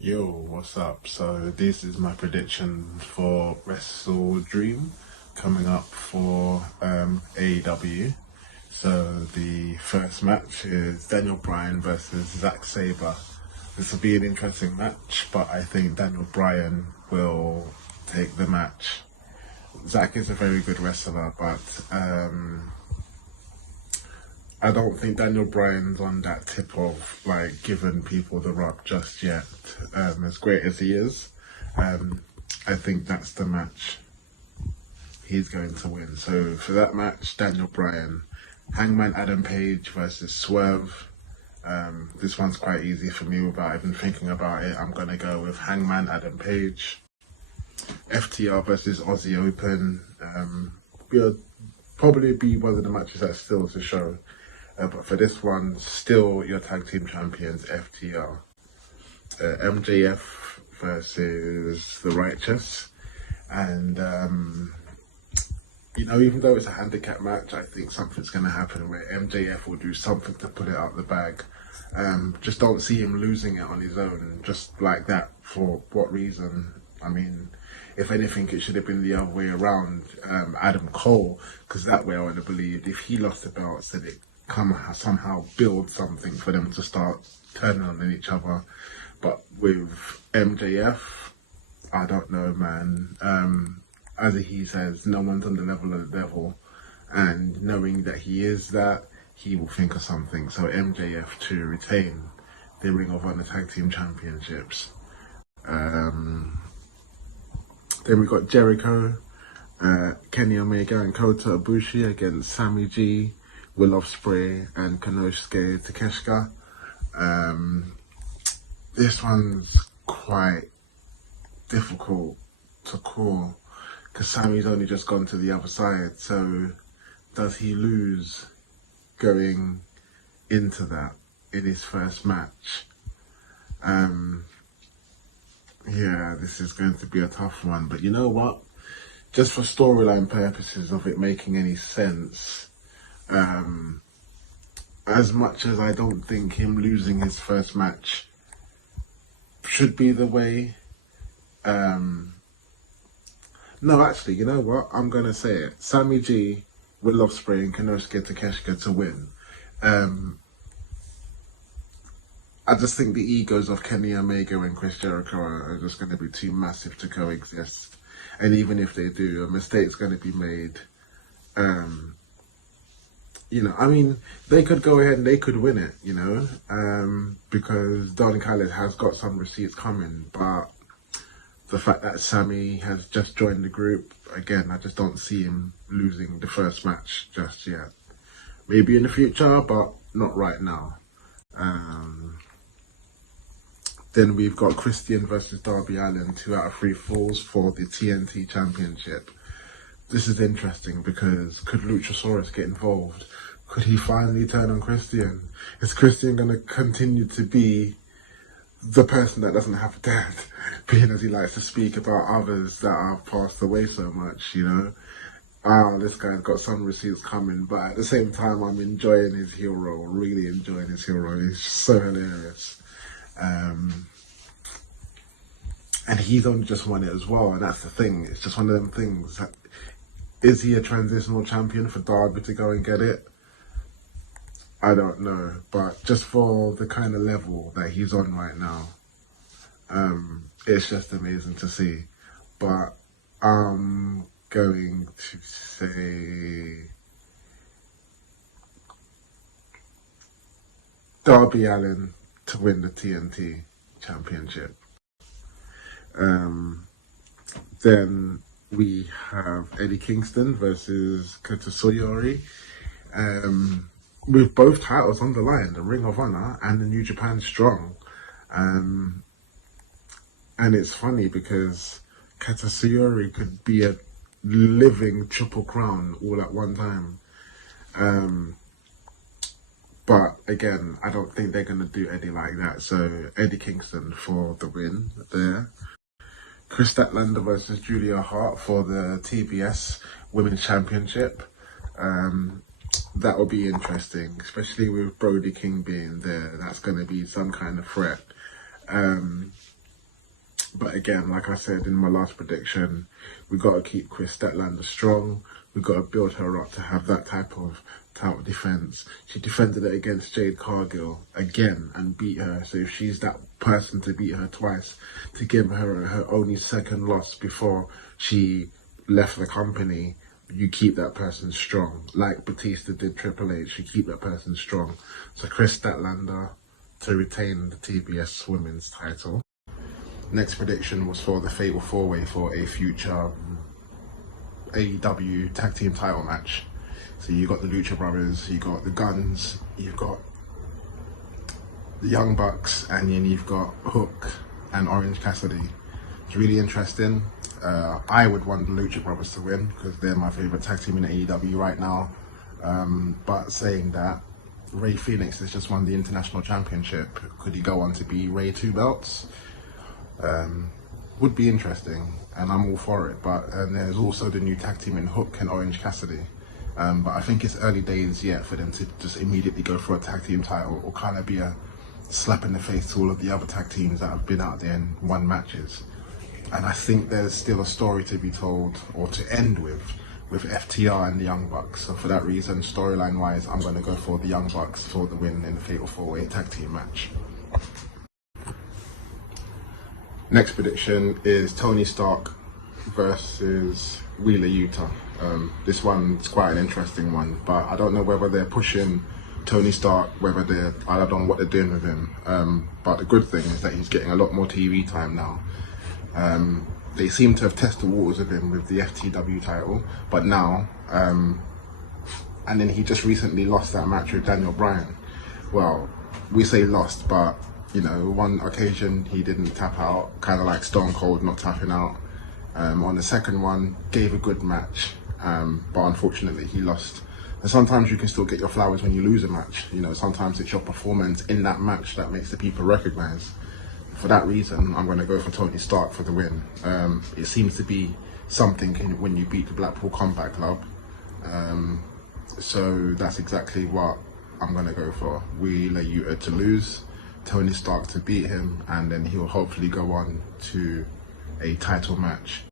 Yo, what's up? So this is my prediction for Wrestledream coming up for AEW. So the first match is Daniel Bryan versus Zack Sabre. This will be an interesting match, but I think Daniel Bryan will take the match. Zack is a very good wrestler, but I don't think Daniel Bryan's on that tip of like giving people the rub just yet. As great as he is, I think that's the match he's going to win. So for that match, Daniel Bryan, Hangman Adam Page versus Swerve. This one's quite easy for me without even thinking about it. I'm gonna go with Hangman Adam Page. FTR versus Aussie Open. Will probably be one of the matches that still to show. But for this one, still your tag team champions, FTR. MJF versus The Righteous. And, even though it's a handicap match, I think something's going to happen where MJF will do something to put it out the bag. Just don't see him losing it on his own, just like that. For what reason? I mean, if anything, it should have been the other way around. Adam Cole, because that way I would have believed if he lost the belts, that it somehow build something for them to start turning on each other. But with MJF, I don't know, man. As he says, no one's on the level of the devil, and knowing that he is that, he will think of something. So MJF to retain the Ring of Honor Tag Team Championships. Then we got Jericho, Kenny Omega and Kota Ibushi against Sammy G, Will Ospreay and Konosuke Takeshita. This one's quite difficult to call because Sammy's only just gone to the other side. So does he lose going into that in his first match? Yeah, this is going to be a tough one. But you know what? Just for storyline purposes of it making any sense, as much as I don't think him losing his first match should be the way. No, actually, you know what? I'm gonna say it. Sammy G, Will Ospreay and Konosuke Takeshita to win. I just think the egos of Kenny Omega and Chris Jericho are just going to be too massive to coexist. And even if they do, a mistake's going to be made. They could go ahead and they could win it, because Don Callis has got some receipts coming. But the fact that Sammy has just joined the group, again, I just don't see him losing the first match just yet. Maybe in the future, but not right now. Then we've got Christian versus Darby Allin, 2 out of 3 falls for the TNT Championship. This is interesting because could Luchasaurus get involved? Could he finally turn on Christian? Is Christian going to continue to be the person that doesn't have a dad, being as he likes to speak about others that have passed away so much, this guy's got some receipts coming, but at the same time, I'm enjoying his heel role, really enjoying his heel role. He's so hilarious. And he's only just won it as well, and that's the thing. It's just one of them things. Is he a transitional champion for Darby to go and get it? I don't know, but just for the kind of level that he's on right now, it's just amazing to see. But I'm going to say Darby Allin to win the TNT Championship. Then we have Eddie Kingston versus Kota Ibushi. With both titles on the line, the Ring of Honor and the New Japan Strong. And it's funny because Kota Ibushi could be a living Triple Crown all at one time. But again, I don't think they're going to do Eddie like that. So Eddie Kingston for the win there. Chris Statlander versus Julia Hart for the TBS Women's Championship. That will be interesting, especially with Brody King being there. That's going to be some kind of threat. But again, like I said in my last prediction, we got to keep Chris Statlander strong. We got to build her up to have that type of defense. She defended it against Jade Cargill again and beat her. So if she's that person to beat her twice, to give her her only second loss before she left the company, you keep that person strong. Like Batista did Triple H, you keep that person strong. So Chris Statlander to retain the TBS Women's title. Next prediction was for the Fatal 4-Way for a future AEW Tag Team title match. So you got the Lucha Brothers, you got the Guns, you've got the Young Bucks, and then you've got Hook and Orange Cassidy. It's really interesting. I would want the Lucha Brothers to win because they're my favourite tag team in AEW right now. But saying that, Ray Phoenix has just won the International Championship. Could he go on to be Ray 2 belts? Would be interesting, and I'm all for it. But there's also the new tag team in Hook and Orange Cassidy. But I think it's early days yet for them to just immediately go for a tag team title, or kind of be a slap in the face to all of the other tag teams that have been out there and won matches. And I think there's still a story to be told, or to end with FTR and the Young Bucks. So for that reason, storyline wise, I'm going to go for the Young Bucks for the win in the Fatal 4-Way tag team match. Next prediction is Tony Stark versus Wheeler Yuta. This one's quite an interesting one, but I don't know whether they're pushing Tony Stark, I don't know what they're doing with him. But the good thing is that he's getting a lot more TV time now. They seem to have tested the waters with him with the FTW title, but now, and then he just recently lost that match with Daniel Bryan. Well, we say lost, but you know, one occasion he didn't tap out, kind of like Stone Cold not tapping out. On the second one, gave a good match, but unfortunately he lost. And sometimes you can still get your flowers when you lose a match. You know, sometimes it's your performance in that match that makes the people recognize. For that reason, I'm going to go for Tony Stark for the win. It seems to be something when you beat the Blackpool Combat Club. So that's exactly what I'm going to go for. Wheeler Yuta to lose, Tony Stark to beat him, and then he'll hopefully go on to a title match.